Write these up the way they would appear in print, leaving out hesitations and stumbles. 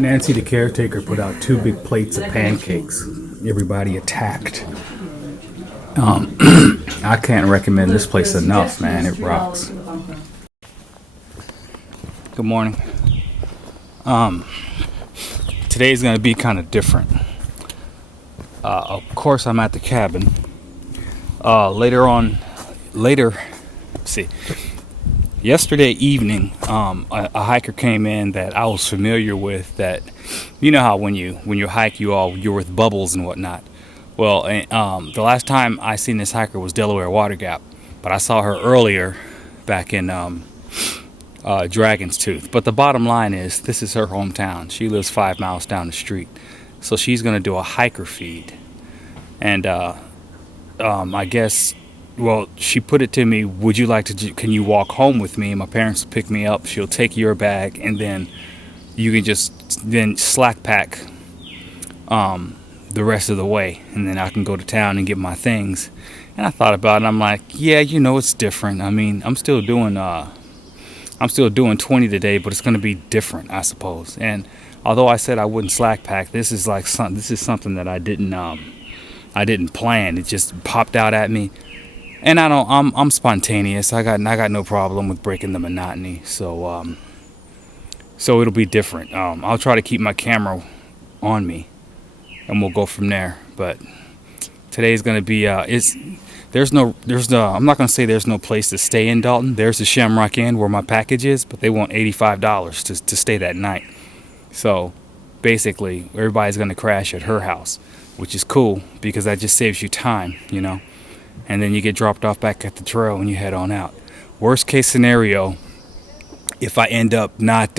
Nancy, the caretaker, put out 2 big plates of pancakes. Everybody attacked. I can't recommend this place enough, man. It rocks. Good morning. Today's gonna be kind of different. Of course, I'm at the cabin. Yesterday evening, a hiker came in that I was familiar with. That, you know how when you hike, you're with bubbles and whatnot. Well, the last time I seen this hiker was Delaware Water Gap, but I saw her earlier back in Dragon's Tooth. But the bottom line is, this is her hometown. She lives 5 miles down the street, so she's gonna do a hiker feed. And I guess, well, she put it to me, would you like to, can you walk home with me? My parents will pick me up. She'll take your bag, and then you can just then slack pack the rest of the way, and then I can go to town and get my things. And I thought about it, and I'm like, yeah, it's different. I mean, I'm still doing 20 today, but it's going to be different, I suppose. And although I said I wouldn't slack pack, this is something that I didn't plan. It just popped out at me. And I'm spontaneous. I got no problem with breaking the monotony. So it'll be different. I'll try to keep my camera on me, and we'll go from there. But today's gonna be I'm not gonna say there's no place to stay in Dalton. There's the Shamrock Inn where my package is, but they want $85 to stay that night. So basically, everybody's gonna crash at her house, which is cool because that just saves you time, and then you get dropped off back at the trail and you head on out. Worst case scenario, if I end up not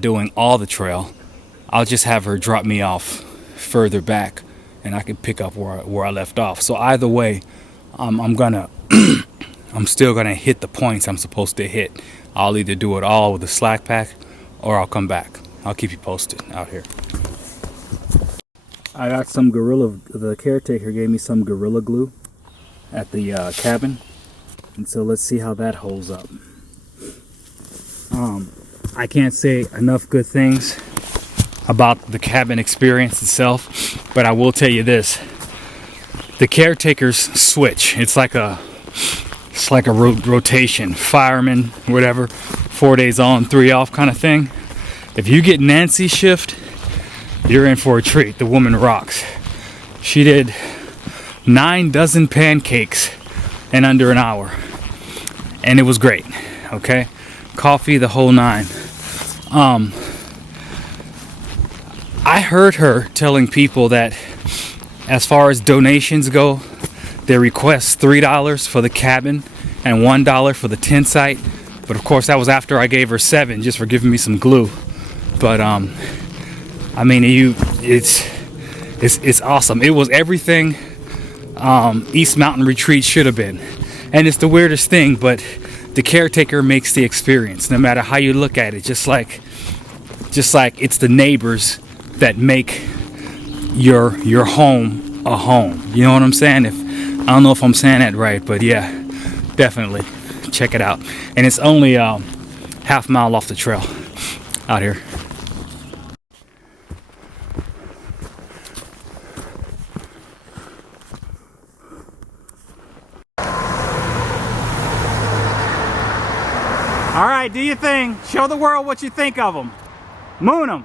doing all the trail, I'll just have her drop me off further back, and I can pick up where I left off. So either way, I'm still gonna hit the points I'm supposed to hit. I'll either do it all with a slack pack, or I'll come back. I'll keep you posted out here. I got the caretaker gave me some Gorilla Glue at the cabin, and so let's see how that holds up. I can't say enough good things about the cabin experience itself, but I will tell you this: the caretakers switch. It's like a rotation, fireman, whatever, 4 days on, 3 off kind of thing. If you get Nancy's shift, you're in for a treat. The woman rocks. She did 9 dozen pancakes in under an hour, and it was great. Okay, coffee, the whole 9. I heard her telling people that as far as donations go, they request $3 for the cabin and $1 for the tent site. But of course, that was after I gave her 7 just for giving me some glue. But I mean, it's awesome. It was everything East Mountain Retreat should have been. And it's the weirdest thing, but the caretaker makes the experience, no matter how you look at it. Just like it's the neighbors that make your home a home. You know what I'm saying? I don't know if I'm saying that right, but yeah, definitely check it out. And it's only half mile off the trail out here. All right, do your thing. Show the world what you think of them. Moon them.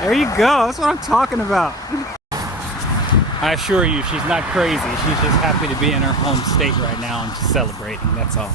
There you go. That's what I'm talking about. I assure you, she's not crazy. She's just happy to be in her home state right now and just celebrating. That's all.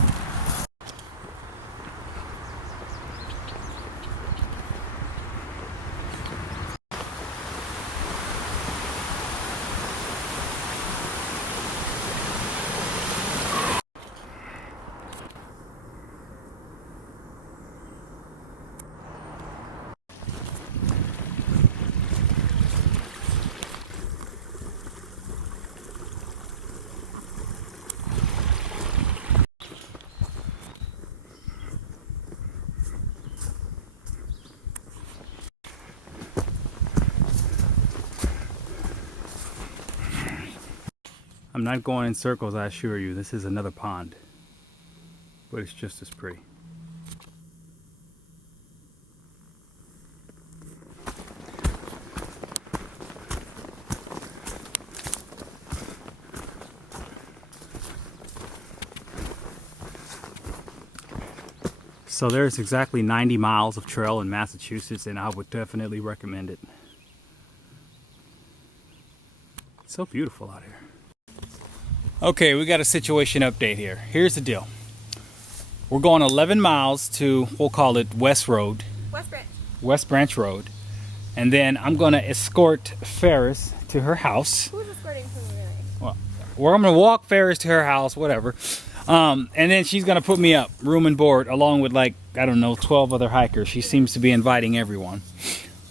I'm not going in circles, I assure you. This is another pond, but it's just as pretty. So there's exactly 90 miles of trail in Massachusetts, and I would definitely recommend it. It's so beautiful out here. Okay, we got a situation update here. Here's the deal. We're going 11 miles to, we'll call it West Road. West Branch Road. And then I'm going to escort Ferris to her house. Who's escorting from me? Well, I'm going to walk Ferris to her house, whatever. And then she's going to put me up, room and board, along with like, I don't know, 12 other hikers. She seems to be inviting everyone.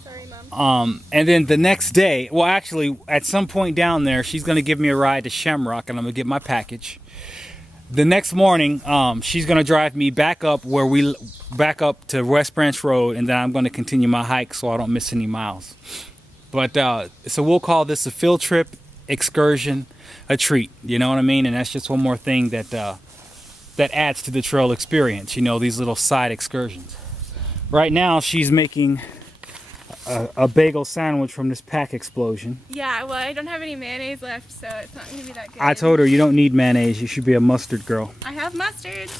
Sorry, Mom. And then the next day, well, actually, at some point down there, she's going to give me a ride to Shamrock, and I'm going to get my package. The next morning, she's going to drive me back up back up to West Branch Road, and then I'm going to continue my hike so I don't miss any miles. But, so we'll call this a field trip, excursion, a treat, you know what I mean? And that's just one more thing that that adds to the trail experience, you know, these little side excursions. Right now she's making a bagel sandwich from this pack explosion. Yeah, well, I don't have any mayonnaise left, so it's not going to be that good. I told her you don't need mayonnaise, you should be a mustard girl. I have mustard.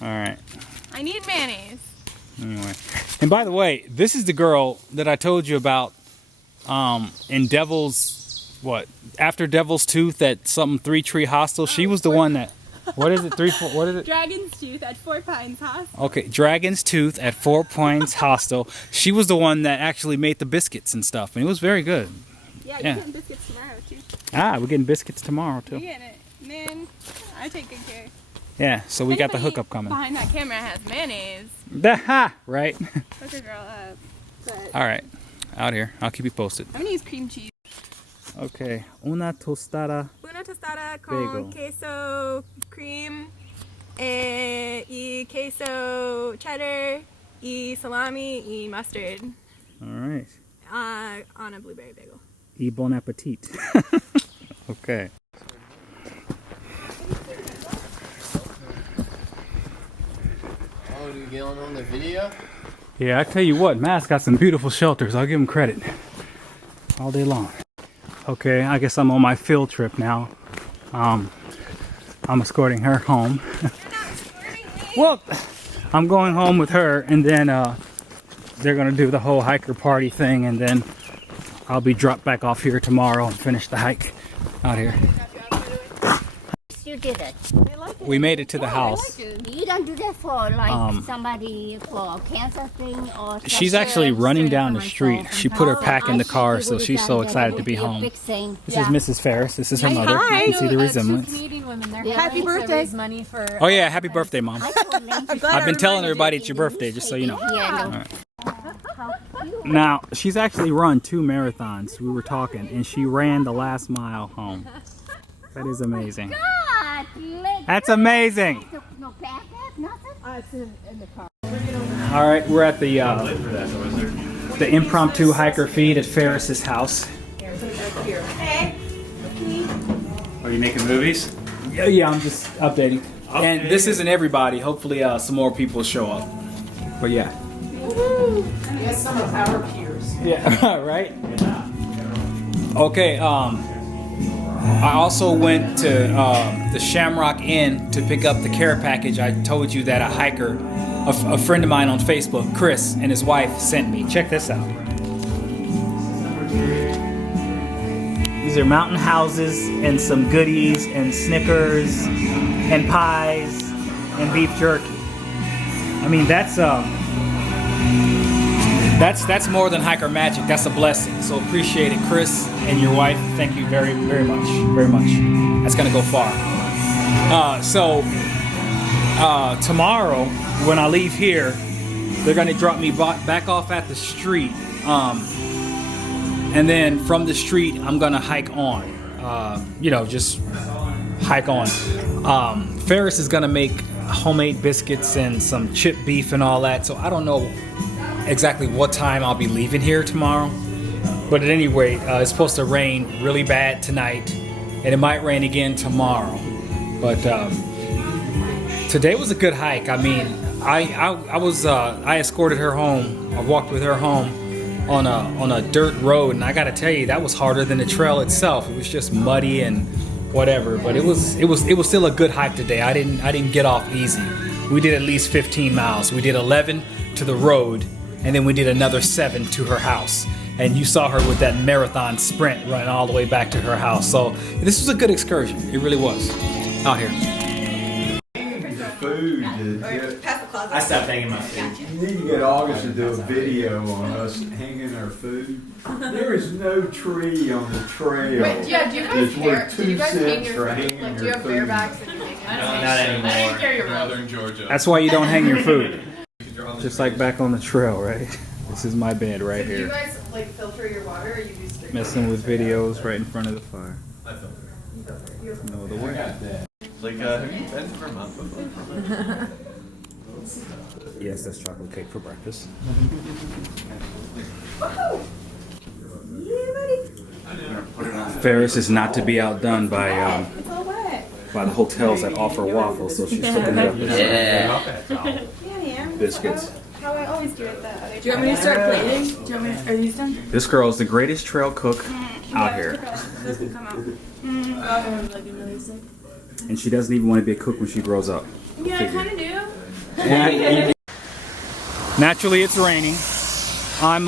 Alright. I need mayonnaise. Anyway. And by the way, this is the girl that I told you about in Devil's, after Devil's Tooth at something 3 Tree Hostel. She was the one that, what is it? What is it? Dragon's Tooth at 4 Pines Hostel. Okay, Dragon's Tooth at 4 Pines Hostel. She was the one that actually made the biscuits and stuff, and it was very good. Yeah, you're getting biscuits tomorrow too. Ah, we're getting biscuits tomorrow too. You're getting it. Man, I take good care. Yeah, so we got the hookup coming. Behind that camera has mayonnaise. Right? Hook a girl up. But All right, out here. I'll keep you posted. I'm gonna use cream cheese. Okay, una tostada. Una tostada con Bagel. queso cream, y queso cheddar, y salami, y mustard. All right. On a blueberry bagel. Y bon appetit. Okay. Oh, you getting on the video? Yeah, I tell you what, Matt's got some beautiful shelters. I'll give him credit. All day long. Okay, I guess I'm on my field trip now. I'm escorting her home. You're not escorting me. Well, I'm going home with her, and then they're gonna do the whole hiker party thing, and then I'll be dropped back off here tomorrow and finish the hike out here. You did it. I like it. We made it to the house. You don't do that for like somebody for cancer thing or She's actually running down the street. She put her pack in the car, so she's so excited to be home. This is Mrs. Ferris. This is her mother. Hi. You can see the resemblance. Meeting women. They're Yeah. happy Happy birthday. money for. Oh yeah, happy birthday, Mom. I'm glad I've been telling reminded everybody it's your birthday, just so you know. Yeah, Now, she's actually run 2 marathons. We were talking, and she ran the last mile home. That is amazing. God, That's amazing. no backup, nothing. It's in the car. All right, we're at the impromptu hiker feed at Ferris's house. Are you making movies? Yeah, I'm just updating. And this isn't everybody. Hopefully, some more people show up. But yeah. Yes, some of our peers. Yeah, right? Okay, I also went to the Shamrock Inn to pick up the care package. I told you that a hiker, a friend of mine on Facebook, Chris, and his wife sent me. Check this out. These are mountain houses and some goodies and Snickers and pies and beef jerky. I mean, that's more than hiker magic. That's a blessing. So appreciate it, Chris and your wife. Thank you very, very much. Very much. That's gonna go far. Tomorrow, when I leave here, they're gonna drop me back off at the street. And then from the street, I'm gonna hike on. Just hike on. Ferris is gonna make homemade biscuits and some chipped beef and all that. So I don't know exactly what time I'll be leaving here tomorrow, but at any rate, it's supposed to rain really bad tonight, and it might rain again tomorrow. But today was a good hike. I mean, I escorted her home. I walked with her home on a dirt road, and I gotta tell you, that was harder than the trail itself. It was just muddy and whatever, but it was still a good hike today. I didn't get off easy. We did at least 15 miles. We did 11 to the road, and then we did another 7 to her house. And you saw her with that marathon sprint running all the way back to her house. So this was a good excursion. It really was out here. Food. I stopped hanging my food. You need to get August to do a video on us hanging our food. There is no tree on the trail. Wait, yeah, do you guys It's care? worth Did you 2 guys hang cents your for food? hanging Like, do you your have food. bear bags that you hang? Not anymore. I didn't carry your Northern Georgia. That's why you don't hang your food. Just like back on the trail, right? This is my bed right Do you here. guys like filter your water, or you do straight? Messing with videos right in front of the fire. I felt it. No other way. Like, have you been to Vermont before? Yes, that's chocolate cake for breakfast. Ferris is not to be outdone by the hotels that offer waffles, so she's hooking it up with biscuits. How I always do it that other Do you want me to start plating? Do you want me to, are these done? This girl is the greatest trail cook out here, This can come out. Oh, like really sick. and she doesn't even want to be a cook when she grows up. Yeah, I kind of do. Naturally, it's raining. I'm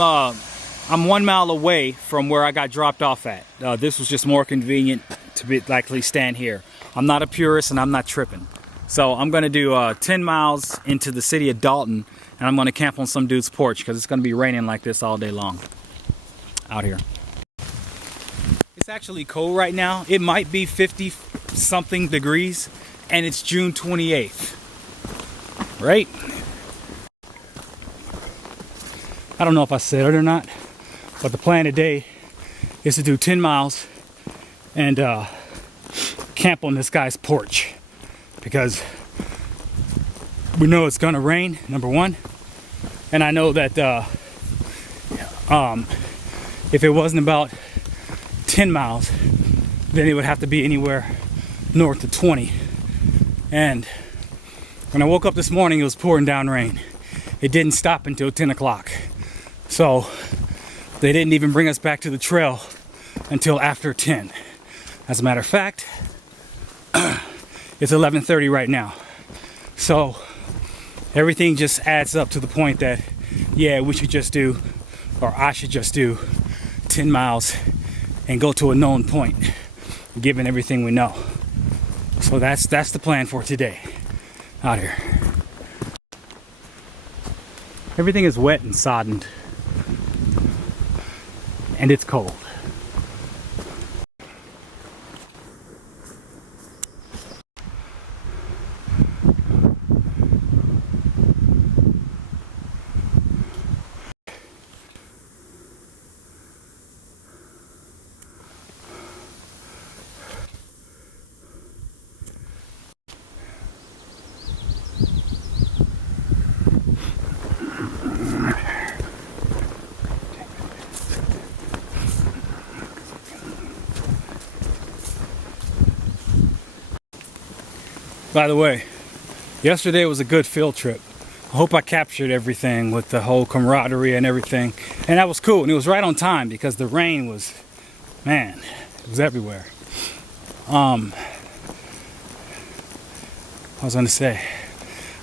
1 mile away from where I got dropped off at. This was just more convenient to be likely stand here. I'm not a purist and I'm not tripping. So I'm gonna do 10 miles into the city of Dalton, and I'm gonna camp on some dude's porch because it's gonna be raining like this all day long out here. It's actually cold right now. It might be 50 something degrees, and it's June 28th, right? I don't know if I said it or not, but the plan today is to do 10 miles and camp on this guy's porch because we know it's gonna rain, number one, and I know that if it wasn't about 10 miles, then it would have to be anywhere north of 20. And when I woke up this morning, it was pouring down rain. It didn't stop until 10 o'clock. So they didn't even bring us back to the trail until after 10. As a matter of fact, it's 11:30 right now. So everything just adds up to the point that, yeah, we should just do, or I should just do 10 miles and go to a known point, given everything we know. So that's the plan for today out here. Everything is wet and sodden, and it's cold. By the way, yesterday was a good field trip. I hope I captured everything with the whole camaraderie and everything. And that was cool. And it was right on time because the rain was, man, it was everywhere. I was gonna say,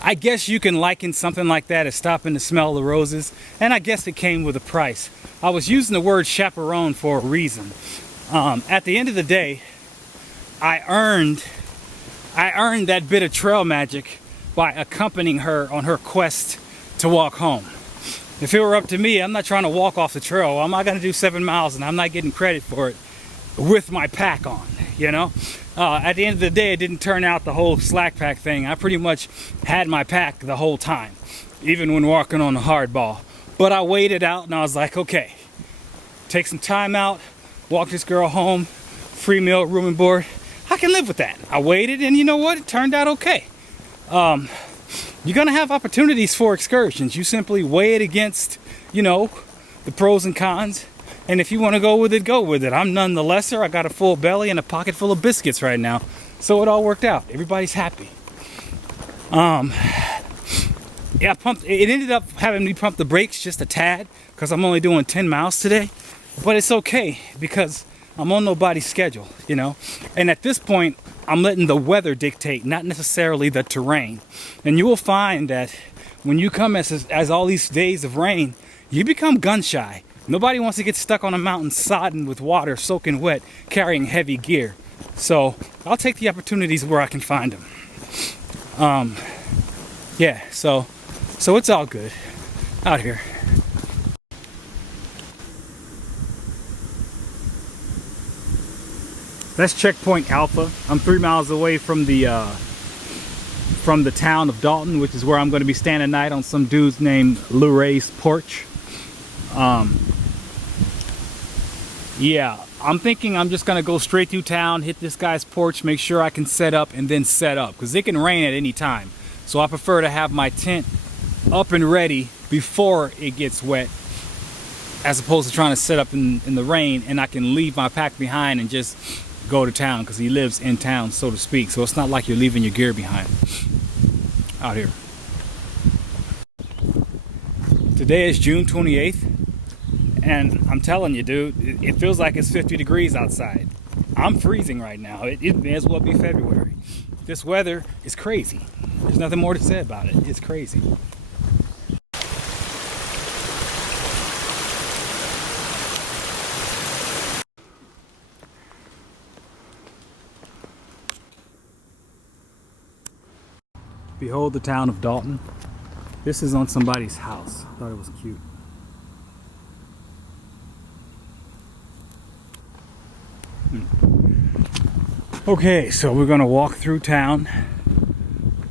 I guess you can liken something like that as stopping to smell the roses. And I guess it came with a price. I was using the word chaperone for a reason. At the end of the day, I earned that bit of trail magic by accompanying her on her quest to walk home. If it were up to me, I'm not trying to walk off the trail. I'm not gonna do 7 miles and I'm not getting credit for it with my pack on, you know? At the end of the day, it didn't turn out the whole slack pack thing. I pretty much had my pack the whole time, even when walking on the hardball. But I waited out and I was like, okay, take some time out, walk this girl home, free meal, room and board. I can live with that. I waited, and you know what? It turned out okay. You're gonna have opportunities for excursions. You simply weigh it against, you know, the pros and cons, And if you want to go with it, go with it. I'm none the lesser. I got a full belly and a pocket full of biscuits right now. So it all worked out. Everybody's happy. Yeah, it ended up having me pump the brakes just a tad because I'm only doing 10 miles today. But it's okay because I'm on nobody's schedule, you know. And at this point, I'm letting the weather dictate, not necessarily the terrain. And you will find that when you come as all these days of rain, you become gun shy. Nobody wants to get stuck on a mountain sodden with water, soaking wet, carrying heavy gear. So I'll take the opportunities where I can find them. Yeah, so it's all good out here. That's checkpoint Alpha. I'm 3 miles away from the town of Dalton, which is where I'm going to be staying tonight on some dude's named Luray's porch. Yeah, I'm thinking I'm just going to go straight through town, hit this guy's porch, make sure I can set up, and then set up. Because it can rain at any time. So I prefer to have my tent up and ready before it gets wet, as opposed to trying to set up in the rain, and I can leave my pack behind and just go to town, because he lives in town, so to speak. So it's not like you're leaving your gear behind out here. Today is June 28th, and I'm telling you, dude, it feels like it's 50 degrees outside. I'm freezing right now. It may as well be February. This weather is crazy. There's nothing more to say about it. It's crazy. Behold the town of Dalton. This is on somebody's house. I thought it was cute. Okay, so we're gonna walk through town.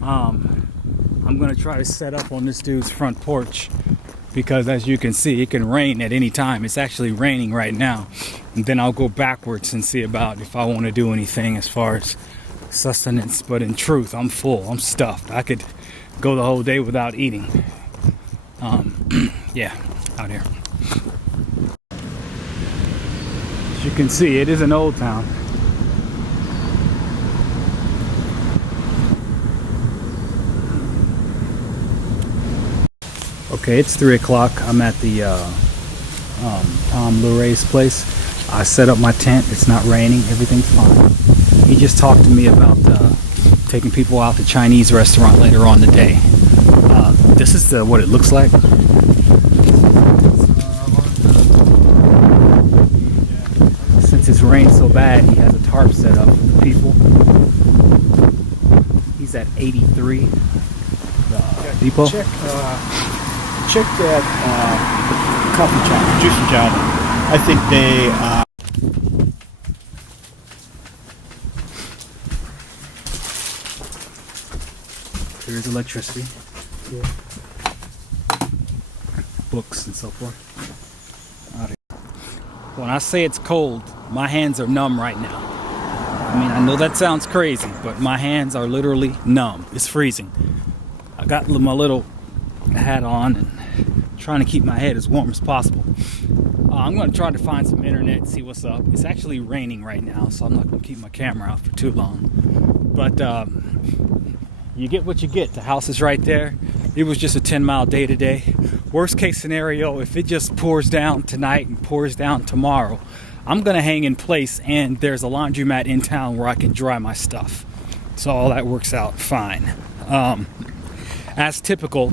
I'm gonna try to set up on this dude's front porch because, as you can see, it can rain at any time. It's actually raining right now. And then I'll go backwards and see about if I want to do anything as far as sustenance. But in truth, I'm full. I'm stuffed. I could go the whole day without eating. Yeah, out here. As you can see, it is an old town. Okay, it's 3 o'clock. I'm at the Tom Luray's place. I set up my tent. It's not raining. Everything's fine. He just talked to me about taking people out to Chinese restaurant later on today. This is what it looks like. Since it's rained so bad, he has a tarp set up for the people. He's at 83 Depot. Check that coffee shop, juicy job. I think There is electricity. Yeah. Books and so forth. When I say it's cold, my hands are numb right now. I mean, I know that sounds crazy, but my hands are literally numb. It's freezing. I got my little hat on and trying to keep my head as warm as possible. I'm going to try to find some internet and see what's up. It's actually raining right now, so I'm not going to keep my camera out for too long. But you get what you get. The house is right there. It was just a 10-mile day today. Worst case scenario, if it just pours down tonight and pours down tomorrow, I'm going to hang in place, and there's a laundromat in town where I can dry my stuff. So all that works out fine. As typical,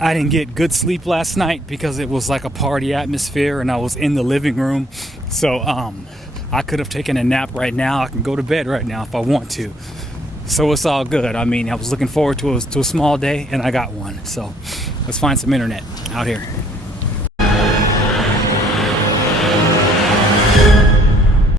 I didn't get good sleep last night because it was like a party atmosphere and I was in the living room. So I could have taken a nap right now. I can go to bed right now if I want to. So it's all good. I mean, I was looking forward to a small day and I got one. So let's find some internet out here.